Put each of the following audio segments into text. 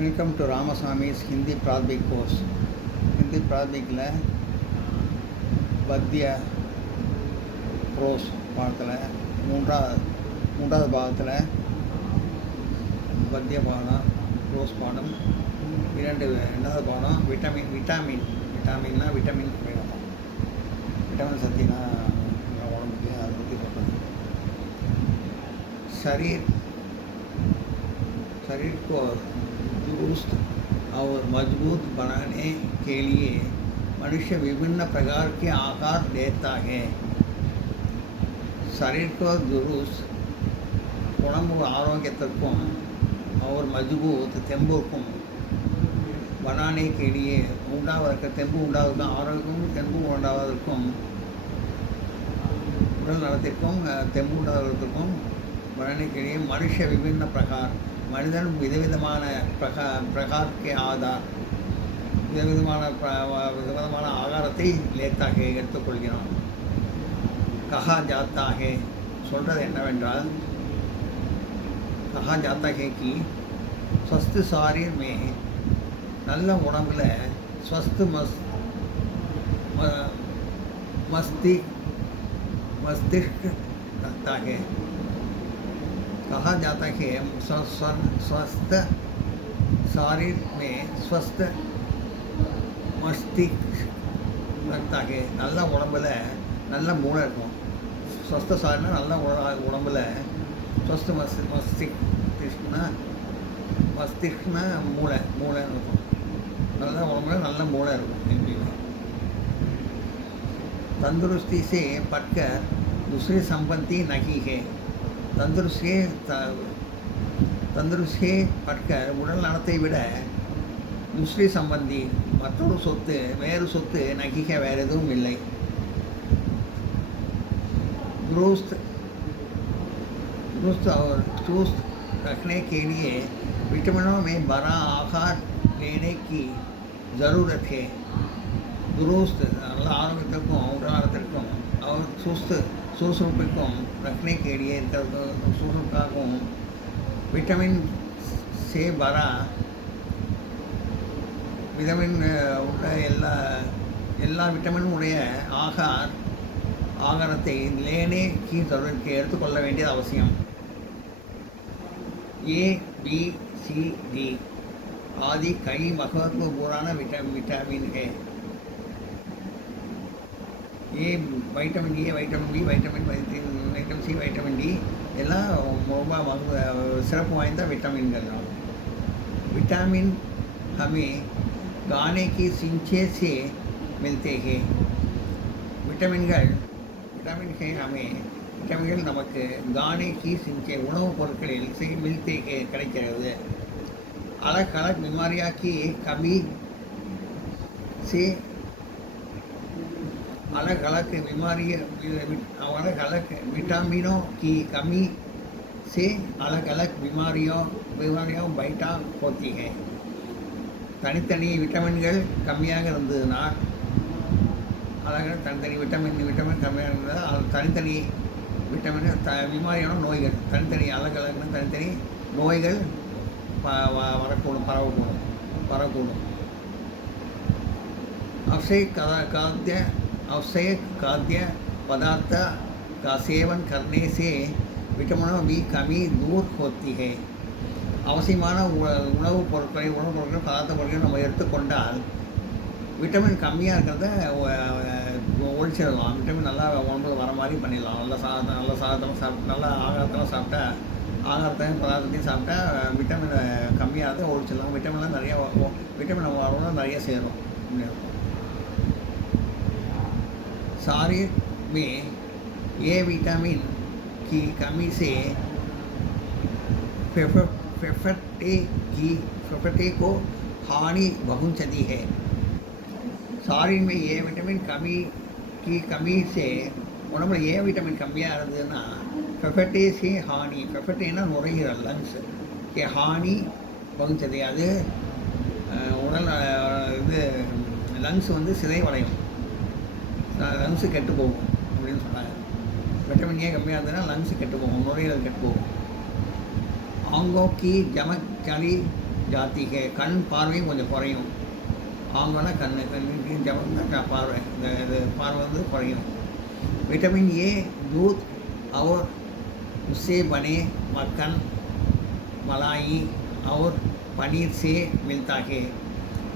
Welcome to Ramasamy's Hindi Prathmik course. Hindi பிராத்மிக்கில் பத்திய prose பாடத்தில் மூன்றாவது பாகத்தில் பத்திய பாடம், ப்ரோஸ் பாடம். ரெண்டாவது பாடம் விட்டாமின்னா விட்டமின் வேணும். விட்டமின் சக்தினா உடம்புக்கு அதை பற்றி சொல்கிறது. शरीर को दुरुस्त और मजबूत बनाने के लिए मनुष्य विभिन्न प्रकार के आहार लेता है. शरीर को दुरुस्त உடம்பு ஆரோக்கியத்திற்கும் और मजबूत தெம்புக்கும் बनाने के लिए உண்டாவதற்கு தெம்பு உண்டாவதற்கும் ஆரோக்கியமும் தெம்பு உண்டாவதற்கும் உடல் நலத்திற்கும் தெம்பு உண்டாவதற்கும் बनाने के लिए मनुष्य विभिन्न प्रकार मनिदन विधविधमान प्रकार आधार विधविधमान आहारத்தை लेता है எடுத்துக்கொள்கிறான். कहा जाता है சொல்றது என்னவென்றால் कहा जाता है कि स्वस्थ शरीर में நல்ல உடம்புல स्वस्थ मस्तिष्क रहता है. कहा जाता है स्वस्थ शरीर में स्वस्थ मस्तिष्क रखता है. நல்ல உடம்புல நல்ல மூளை இருக்கும். ஸ்வஸ்த சாரினா நல்ல உடம்புல ஸ்வஸ்த மஸ்திஷ்க்னா மூளை இருக்கும். நல்ல உடம்புல நல்ல மூளை இருக்கும். எப்படின்னா तंदुरुस्ती से पटकर दूसरी संपत्ति नहीं है. तंदुरुस्ती पटकर உடல் நலத்தை விட दूसरी संबंधी மற்றொரு சொத்து வேறு சொத்து நகிக வேறு எதுவும் இல்லை. दुरुस्त और चुस्त रखने के लिए विटामिनों में भरा आहार लेने की ज़रूरत है. दुरुस्त நல்ல ஆரோக்கியத்திற்கும் உடல்நலத்திற்கும் और சுறுசுறுப்புக்கும் रखने के लिए சுறுசுறுப்பாகவும் विटामिन से भरा विटामिन உள்ள எல்லா விட்டமின் உடைய ஆகாரத்தை लेने की ज़रूरत எடுத்துக்கொள்ள வேண்டியது அவசியம். ए बी सी डी आदि कई महत्वपूर्ण विटामिन है. ए vitamin A, vitamin B, vitamin C, vitamin D எல்லாம் ரொம்ப சிறப்பு வாய்ந்த விட்டமின்கள். विटामिन हमें गाने की सिंचे से मिलते हैं. விட்டமின்கள் நமக்கு गाने की सिंचे உணவுப் பொருட்களில் मिलते हैं கிடைக்கிறது. अलग अलग बीमारियां की कमी से अलग अलग विटामिनों की कमी से अलग अलग बीमारियों बैठा होती है. தனித்தனி விட்டமின்கள் கம்மியாக இருந்ததுன்னா தனித்தனி விட்டமின் கம்மியாக இருந்தால் தனித்தனி விட்டமின் விமாரியான நோய்கள் தனித்தனி அலகலன்னு தனித்தனி நோய்கள் பரவக்கூடும். आवश्यक खाद्य पदार्थ का सेवन करने से विटामिनों की कमी दूर होती है. அவசியமான உணவுப் பொருட்கள் பதார்த்த பொருட்களை நம்ம எடுத்துக்கொண்டால் விட்டமின் கம்மியாக இருக்கிறத ஒழிச்சிடலாம். விட்டமின் நல்லா உடம்புல வர மாதிரி பண்ணிடலாம். நல்ல சாதத்தை நல்ல ஆகாரத்தெல்லாம் சாப்பிட்டா ஆகாரத்தையும் பதார்த்தத்தையும் சாப்பிட்டா விட்டமின் கம்மியாக ஒழிச்சிடலாம். விட்டமின்லாம் விட்டமின் உடம்புல நிறைய சேரும். शरीर में ए विटामिन की कमी से फेफड़े को हानि पहुंचती है. शरीर में ए विटामिन की कमी से उड़म ए विटामिन कमिया फेफड़े से हानि फेफड़ेना नुரையீரல் लंग्स के हानि पहुंचती. அது உடல் இது லங்ஸ் சிதைவடையும். லங்ஸு கெட்டு போகும் அப்படின்னு சொன்னாங்க. विटामिन ए कमियां இருந்ததுன்னா லங்ஸ் கெட்டு போகும், நுரையீரல் கெட்டு போகும். आंगों की चमक चली जाती है கண் பார்வையும் கொஞ்சம் குறையும். ஆங்கன்னா கண்ணுக்கு ஜபம்னா பார்வை இது பார்வை வந்து குறையும். विटामिन ए दूध और उससे बने मक्खन मलाई और पनीर से मिलता है.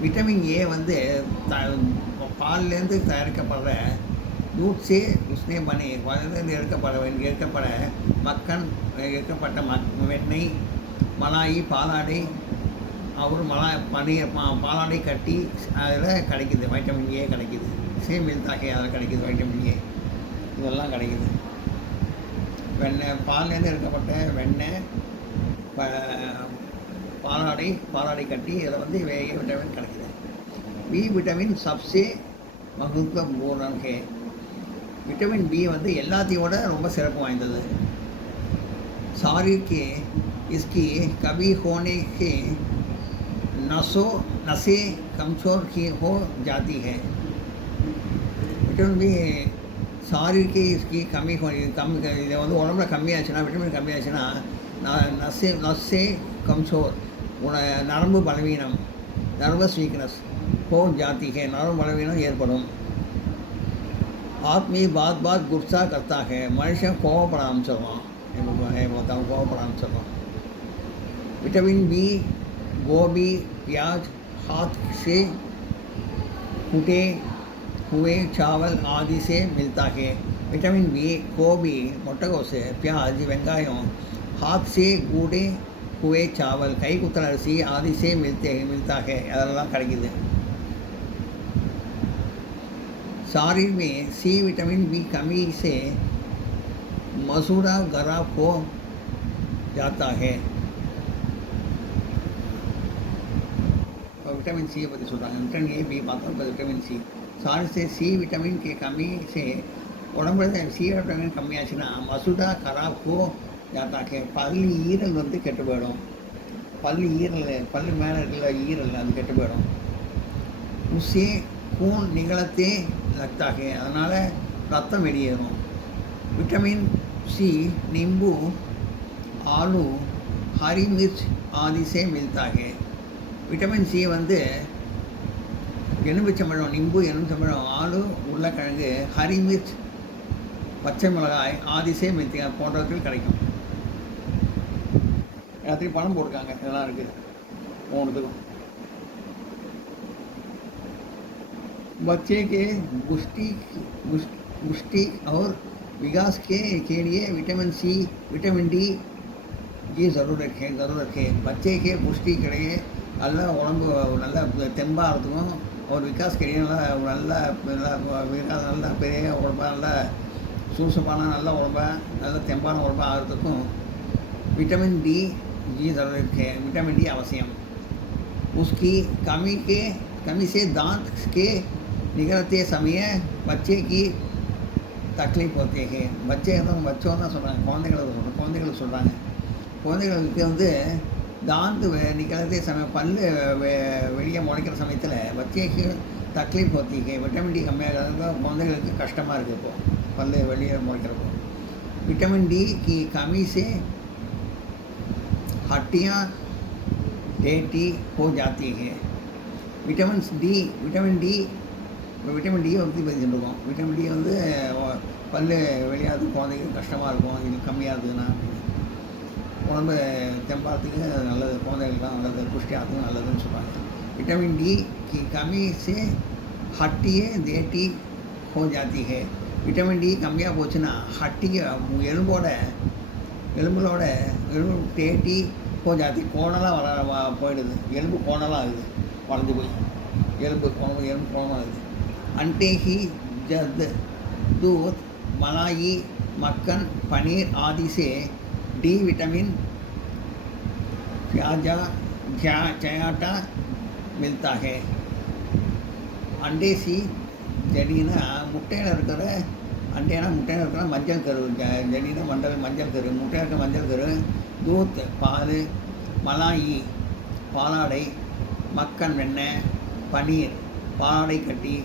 विटामिन ए வந்து பால்லேருந்து தயாரிக்கப்படுற दूध से उसने बने எடுக்கப்பட மக்கன் எடுக்கப்பட்ட வெண்ணெய் மலாயி பாலாடை அவர் பனீர் பாலாடை கட்டி அதில் கிடைக்குது. வைட்டமின் ஏ கிடைக்குது. சேம் மில்தாக்கே அதில் கிடைக்குது வைட்டமின் ஏ. இதெல்லாம் கிடைக்குது. வெண்ணெய் பால்லேருந்து எடுக்கப்பட்ட வெண்ணெய் பாலாடை கட்டி இதில் வந்து ஏ विटामिन கிடைக்குது. பி விட்டமின் சப்சே महत्वपूर्ण है. विटामिन बी வந்து எல்லாத்தையோட ரொம்ப சிறப்பு வாய்ந்தது. शरीर के इसकी कमी होने के नसें कमजोर की हो जाती है. विटामिन बी शरीर की इसकी कमी होने இது வந்து உடம்புல கம்மியாச்சுன்னா விட்டமின் கம்மியாச்சுன்னா नसें कमजोर நரம்பு பலவீனம் நர்வஸ் வீக்னஸ் हो जाती है. नरम बलवीनम ஏற்படும். आदमी बात गुस्सा करता है. मनुष्य கோவப்பட ஆரம்பிச்சிடுவான். கோவப்பட ஆரம்பிச்சிடுவான். विटामिन बी गोभी प्याज हाथ से कुटे हुए चावल आदि से मिलता है. विटामिन बी गोभी मुट्टकोस प्याज வெங்காயம் हाथ से कूटे हुए चावल कई कुतल अरिसी आदि से मिलता है. அதெல்லாம் கிடைக்குது. शरीर में सी विटामिन बी कमी से मसूड़ा खराब हो जाता है. विटामिन सी पற்றி சொல்கிறாங்க. विटामिन ए बी பார்த்தோம். இப்போ विटामिन सी शरीर से सी विटामिन के कमी से உடம்புல சி விட்டமின் கம்மியாச்சுன்னா மசூடா खराब हो जाता है. பல்லு ஈரல் வந்து கெட்டு போயிடும். பல்லு மேலே இருக்கிற ஈரல் அது கெட்டு போயிடும். उससे खून निकलते लगता है. அதனால் ரத்தம் வெளியேறும். विटामिन सी नींबू आलू हरी मिर्च आदि से मिलता है. विटामिन सी வந்து எலுமிச்சம்பழம் நிம்பு எலுமிச்சம்பழம் ஆலு உருளைக்கிழங்கு ஹரி மிர்ச் பச்சை மிளகாய் ஆதிசே மித்தியா போன்றவற்றில் கிடைக்கும். எல்லாத்தையும் பணம் போட்டிருக்காங்க. இதெல்லாம் இருக்குது மூணுத்துக்கும். बच्चे के पुष्टि और विकास के लिए विटामिन डी की ज़रूरत है. बच्चे के पुष्टि के लिए நல்லா உடம்பு நல்லா தெம்பாக இருக்கும். और विकास के लिए நல்லா பெரிய உடம்பா நல்லா சுறுசுறுப்பான நல்ல உடம்பா நல்ல தெம்பான உடம்பா ஆகிறதுக்கும் विटामिन डी की ज़रूरत है. विटामिन डी आवश्यक. उसकी कमी से दांत के निकलते समय बच्चे की तकलीफ होती है. बच्चों தான் சொல்கிறாங்க. குழந்தைகளுக்கு சொல்கிறாங்க. குழந்தைகளுக்கு வந்து தாந்து நிகழத்தே சமயம் பல்லு வெளியே முளைக்கிற சமயத்தில் பச்சைக்கு தக்லீஃப் होती है. விட்டமின் டி கம்மியாக குழந்தைகளுக்கு கஷ்டமாக இருக்குது. இப்போது பல்லு வெளியே முளைக்கிறப்போ विटामिन डी की कमी से हड्डियाँ डेटी हो जाती है. विटामिन डी பற்றி பேசிட்டுருக்கோம். விட்டமின் டி வந்து பல்லு வெளியாது குழந்தைங்களுக்கு கஷ்டமாக இருக்கும். இது கம்மியாக இருக்குதுன்னா உடம்பு தெம்பாகிறதுக்கு நல்லது. குழந்தைகளுக்குலாம் நல்லது. புஷ்டியாகிறதுக்கும் நல்லதுன்னு சொல்கிறாங்க. विटामिन डी की कमी से हड्डियाँ डेटी हो जाती है. विटामिन डी கம்மியாக போச்சுன்னா எலும்போட டேட்டி हो जाती கோணலாக போயிடுது. எலும்பு கோணலாக ஆகுது. வளைஞ்சு போய் எலும்பு கோணலாக ஆகுது. अंडे ही जद दूध मलाई मक्खन पनीर आदि से डी विटामिन चयाटा मिलता है. अंडे सी जड़ीना முட்டையில் இருக்கிற அண்டைனா முட்டையில் இருக்கிற மஞ்சள் கரு ஜடினா மஞ்சள் கரு முட்டையில் இருக்கிற மஞ்சள் கரு दूध பால் மலாயி பாலாடை மக்கன் வெண்ணெய் பனீர் பாலாடை கட்டி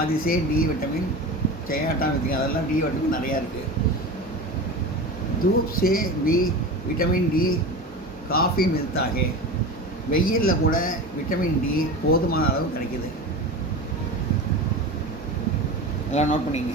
ஆதிசே डी विटामिन चयाटा मिलती. அதெல்லாம் डी विटामिन நிறையா இருக்குது. दूध से भी विटामिन डी काफ़ी मिलता है. வெயிலில் கூட விட்டமின் டி போதுமான அளவு கிடைக்குது. எல்லாம் நோட் பண்ணிங்க.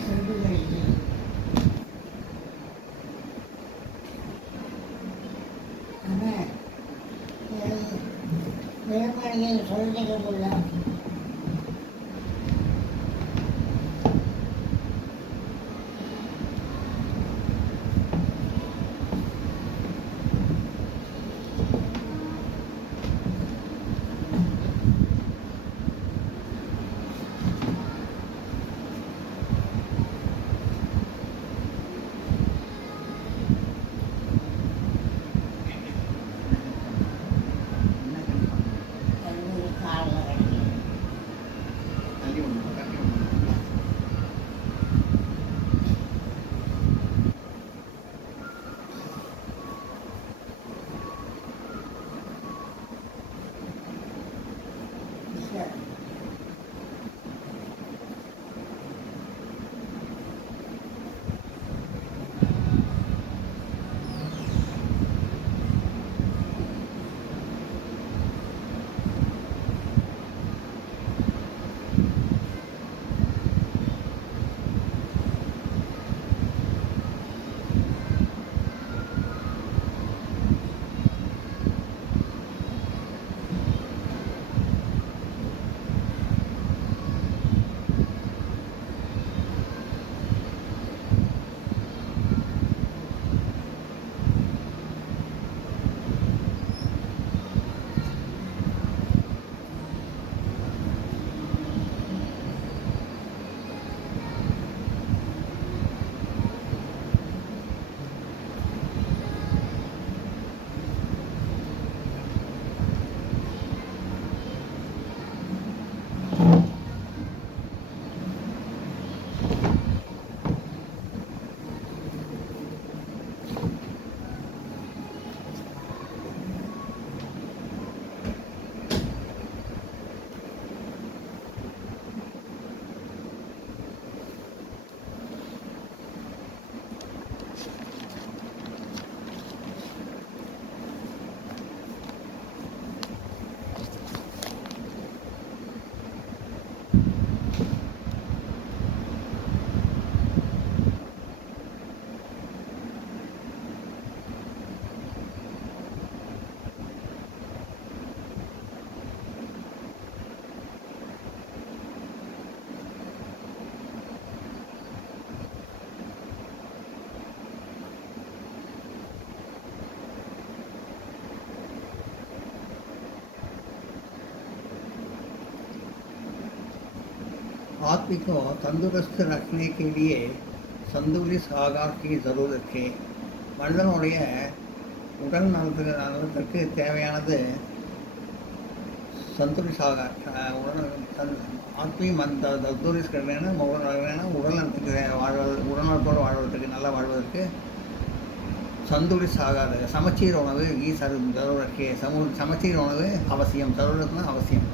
आदमी को तंदुरुस्त रखने के लिए संतुलित आहार की ज़रूरत है. மனிதனுடைய உடல் நலத்திற்கு தேவையானது संतुलित आहार. ஆத்மீ தந்தூரிஸ் கிடையாது உடல் நலத்துக்கு உடல் நலத்தோடு வாழ்வதற்கு நல்லா வாழ்வதற்கு संतुलित आहार சமச்சீர் உணவு ज़रूरत है. சமச்சீர் உணவு அவசியம். ज़रूरतना அவசியம்.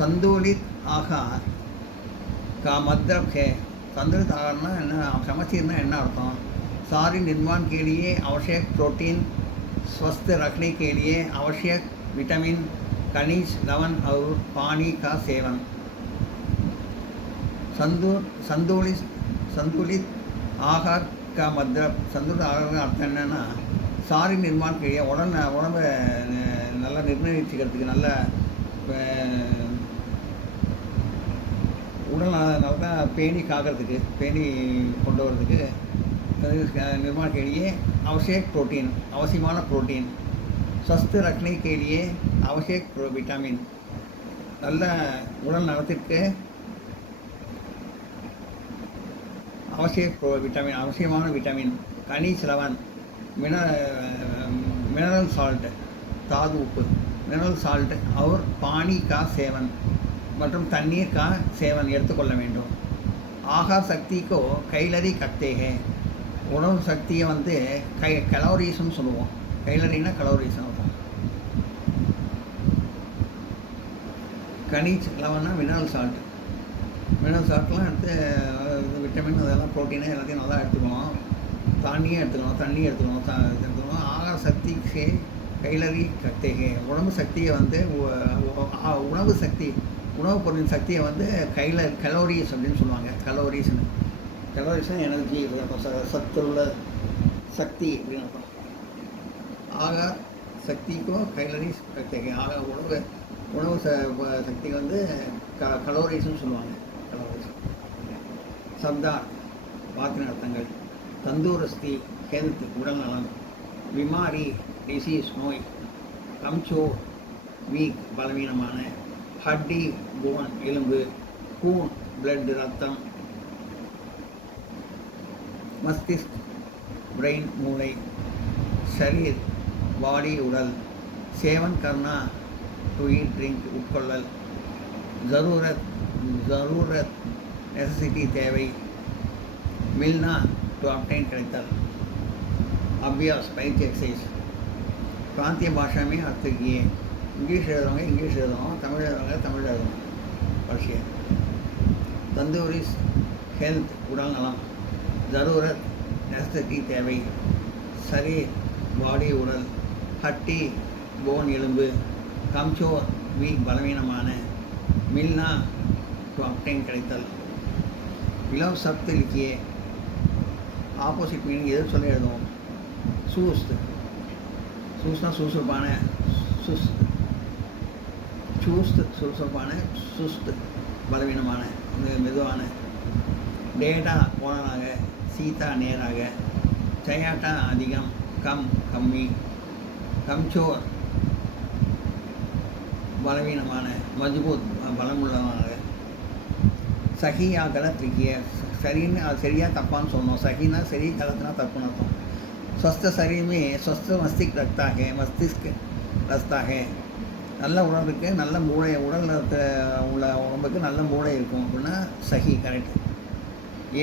संतुलित आहार का मतलब है संतुलित आहारना समचीरना என்ன அர்த்தம்? शरीर निर्माण के लिए आवश्यक प्रोटीन, स्वस्थ रखने के लिए आवश्यक विटामिन, खनिज, लवण और पानी का सेवन. संतुलित आहार का मतलब संतुलित आहार का अर्थ என்னன்னா शरीर निर्माण के लिए உடம்பை நல்லா நிர்ணயிச்சுக்கிறதுக்கு நல்ல உடல் நல்லா பேணி காக்கிறதுக்கு பேணி கொண்டு வரதுக்கு निर्माण के लिए आवश्यक प्रोटीन அவசியமான प्रोटीन, स्वस्थ रखने के लिए आवश्यक विटामिन நல்ல உடல் நலத்திற்கு आवश्यक विटामिन அவசியமான विटामिन, खनिज लवण मिनरल साल्ट தாது உப்பு मिनरल साल्ट और पानी का सेवन மற்றும் தண்ணீர் का सेवन எடுத்துக்கொள்ள வேண்டும். ஆகார் சக்தி को कैलरी कहते हैं. உணவு சக்தியை வந்து கலோரிஸ்ன்னு சொல்லுவோம். கைலரினா கலோரிஸ்னு அர்த்தம். Khanij லவணா mineral salt. மினரல் சால்ட்லாம் எடுத்து விட்டமின் அதெல்லாம் ப்ரோட்டீனு எல்லாத்தையும் நல்லா எடுத்துக்கணும். தண்ணியும் எடுத்துக்கணும். ஆகார சக்தி से கைலரி கத்தேகே. உடம்பு சக்தியை வந்து உணவு சக்தி, உணவுப் பொருளின் சக்தியை வந்து கலோரிஸ் அப்படின்னு சொல்லுவாங்க. கலோரிஸ்னு எனர்ஜி சத்துள்ள சக்தி அப்படின்னு அர்த்தம். ஆகா சக்திக்கும் கைலரிஸ் கத்தேகே. ஆகா உணவு சக்தி வந்து கலோரிஸ்ன்னு சொல்லுவாங்க. கலோரிஸ் சப்தார் வாக்கின அர்த்தங்கள். தந்தூரஸ்தி ஹெல்த் உடல் நலம். பிமாரி டிசீஸ் நோய். கம்சோ வீக் பலவீனமான. ஹட்டி போன் எலும்பு. கூன் பிளட் ரத்தம். மஸ்திஷ்க் பிரெயின் மூளை. ஷரீர் பாடி உடல். சேவன் கர்னா டு ஈட் ட்ரிங்க் உட்கொள்ளல். ஜரூரத் நெசசிட்டி தேவை. மில்னா டு அப்டைன் கிடைத்தல். அபியாஸ் பயிற்சி எக்ஸசைஸ். பிராந்திய பாஷாமே அர்த்தக்கியே. இங்கிலீஷ் எழுதுறவங்க இங்கிலீஷ் எழுதணும், தமிழ் எழுதுறவங்க தமிழ் எழுதணும். பர்ஷியன். தந்தூரிஸ் ஹெல்த் உடல் நலம். ஜரூரத் நெசசிட்டி தேவை. சரீர் பாடி உடல். ஹட்டி போன் எலும்பு. கம்சோர் வீக் பலவீனமான. மில்னா டு அப்டைன் கிடைத்தல். விலவ் சப்து லிக்கியே. ஆப்போசிட் மீனிங் எது சொல்ல எழுதுவோம். சூஸ்து. சூஸ்னா சுறுசுறுப்பான. சுஸ்து. சூஸ்து சுறுசுறுப்பான. சுஸ்து பலவீனமான மெதுவான. டேட்டா கோணலாக. சீதா நேராக. ஜயாட்டா அதிகம். கம்மி. கம்சோர் பலவீனமான. மஜ்பூத் பலமுள்ளவனாக. சஹியா கலத் லிக்கிய. சரின்னு அது சரியாக தப்பான்னு சொல்லணும். சஹினா சரி, கலத்துனா தப்புன்னு அர்த்தம். ஸ்வஸ்த சரீரமே ஸ்வஸ்த மஸ்திஷ்க் ரக்தாக. மஸ்திஷ்க் ரஸ்தாக. நல்ல உடம்புக்கு நல்ல மூளை, உடல் உள்ள உடம்புக்கு நல்ல மூளை இருக்கும் அப்படின்னா சஹி கரெக்ட்.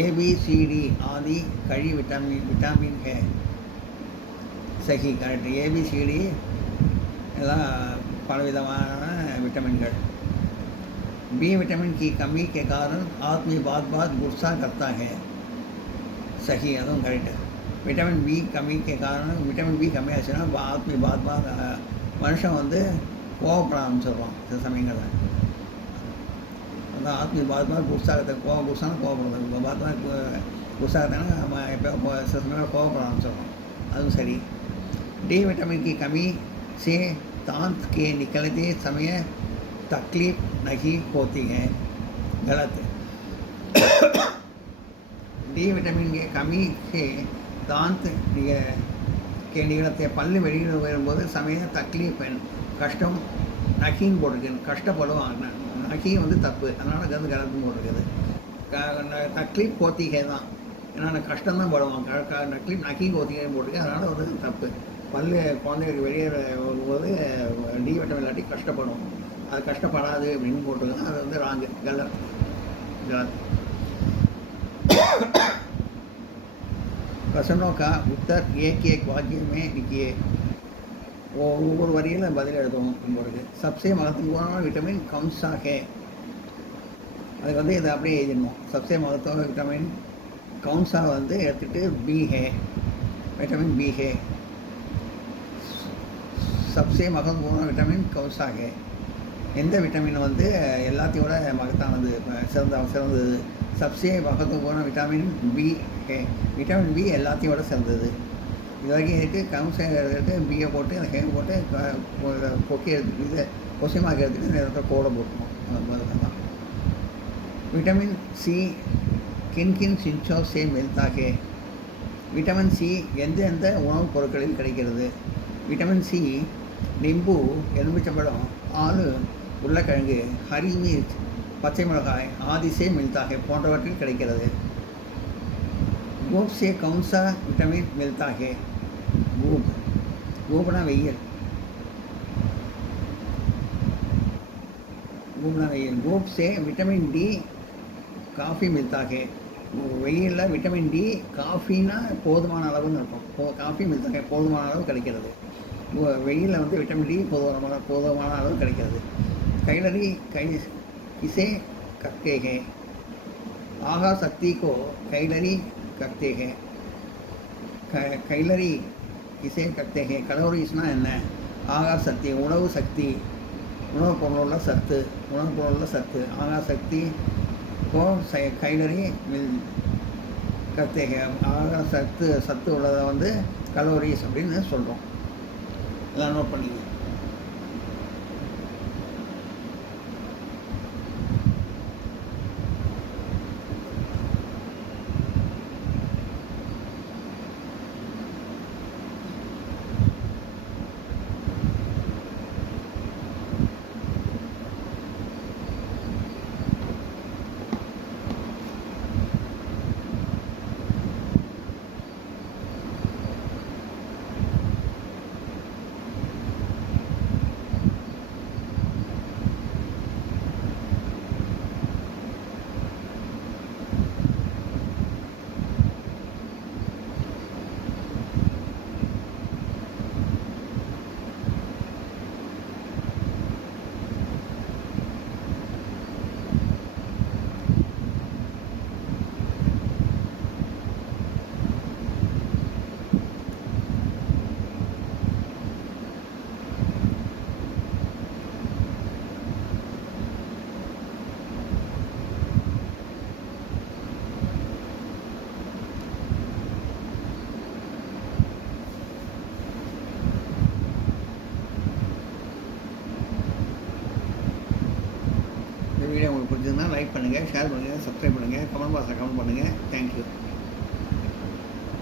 ஏபிசிடி ஆதி கழி விட்டாமின் ஹே. சஹி கரெக்ட். ஏபிசிடி எல்லாம் பலவிதமான விட்டமின்கள். बी विटामिन की कमी के कारण आदमी बात गुस्सा करता है. सही அதுவும் கரெக்ட். விட்டமின் பி கம்மி காரணம் விட்டமின் பி கம்மியாச்சுன்னா ஆத்மி பாத் மனுஷன் வந்து கோவப்பட ஆரம்பிச்சிடுவான் சில சமயங்களில். அதான் ஆத்மி பாத் குஸ்ஸாகத்தை குஸ்ஸானா கோவப்படுறது. பாத் குஸ்ஸாகத்தானா நம்ம எப்போ சில சமயங்களில் கோவப்பட ஆரம்பிச்சிடுவோம். அதுவும் சரி. डी विटामिन की कमी से दांत के निकलते समय तकलीफ नहीं होती है. गलत. डी विटामिन के कमी से दांत के निकलते पल्लு வெளியில் வரும்போது சமய தக்லீஃப் கஷ்டம். நகின்னு போட்டிருக்கு. கஷ்டப்படுவாங்க. நகி வந்து தப்பு, அதனால் வந்து கலத்துன்னு போட்டிருக்குது. தக்லீஃப் கோத்திகை தான், ஏன்னா கஷ்டம்தான் படுவான். நகி கோத்திகைன்னு போட்டிருக்கு, அதனால் வந்து தப்பு. பல்லு குழந்தைகளுக்கு வெளியே வரும்போது டி விட்டமின் இல்லாட்டி கஷ்டப்படும். அது கஷ்டப்படாது அப்படின்னு போட்டுருக்கோம். அது வந்து ராங்கு. கலர். प्रश्नों का उत्तर एक वाक्य में लिखिए. ஒவ்வொரு வரியில் பதில் எழுதுவோம். உங்களுக்கு சப்சே மகத்துவமான விட்டமின் கவுன்சா ஹே. அதுக்கு வந்து இதை அப்படியே எழுதிடணும். சப்சே மகத்துவ விட்டமின் கவுன்சா வந்து எடுத்துகிட்டு பி ஹே. விட்டமின் பி ஹே. சப்சே மகத்துவமான விட்டமின் கவுன்சா ஹே. எந்த விட்டமின் வந்து எல்லாத்தையோட மகத்தானது, சிறந்தது. சப்சே மகத்துவமான விட்டமின் பி ஹே. விட்டமின் பி எல்லாத்தையோட சிறந்தது. இது வரைக்கும் இருக்குது. கவுன்சை எடுத்துகிட்டு பியை போட்டு அந்த ஹே போட்டு கொக்கி எடுத்துட்டு இது கொசியமாக எடுத்துகிட்டு இந்த இடத்துல கோடை போட்டுக்கணும். தான் விட்டமின் சி கின் சின்சோ சே மில்தா ஹே. விட்டமின் சி எந்தெந்த உணவுப் பொருட்களில் கிடைக்கிறது. விட்டமின் சி நிம்பு எலுமிச்சம்பழம், ஆளு உருளைக்கிழங்கு, ஹரி மிர்ச் பச்சை மிளகாய், ஆதிசே மில்தாக போன்றவற்றில் கிடைக்கிறது. கூப் சே கவுன்சா விட்டமின் மில்தாக. கூப்னா வெயில். கூப் சே விட்டமின் டி காஃபி மில்தாக. வெயிலில் விட்டமின் டி காஃபின்னா போதுமான அளவுன்னு இருக்கும். காஃபி மில்தாக போதுமான அளவு கிடைக்கிறது. வெயிலில் வந்து விட்டமின் டி போதுமான அளவு கிடைக்கிறது. கைலரி किसे करते हैं. आहार शक्ति को कैलरी करते हैं. कैलरी किसे करते हैं. கலோரிஸ்னால் என்ன. ஆகார சக்தி, உணவு சக்தி, உணவுப் பொருளுள்ள சத்து, உணவுப் பொருளுள்ள சத்து, ஆகார சக்தி को கைலரி மில் करते हैं ஆகார சத்து உள்ளதை வந்து கலோரிஸ் அப்படின்னு சொல்கிறோம். எல்லாம் நோட் பண்ணிங்க. இந்த வீடியோ உங்களுக்கு பிடிச்சதுன்னா லைக் பண்ணுங்கள், ஷேர் பண்ணுங்கள், சப்ஸ்கிரைப் பண்ணுங்கள், கமெண்ட் பாக்ஸில் கமெண்ட் பண்ணுங்கள். தேங்க்யூ.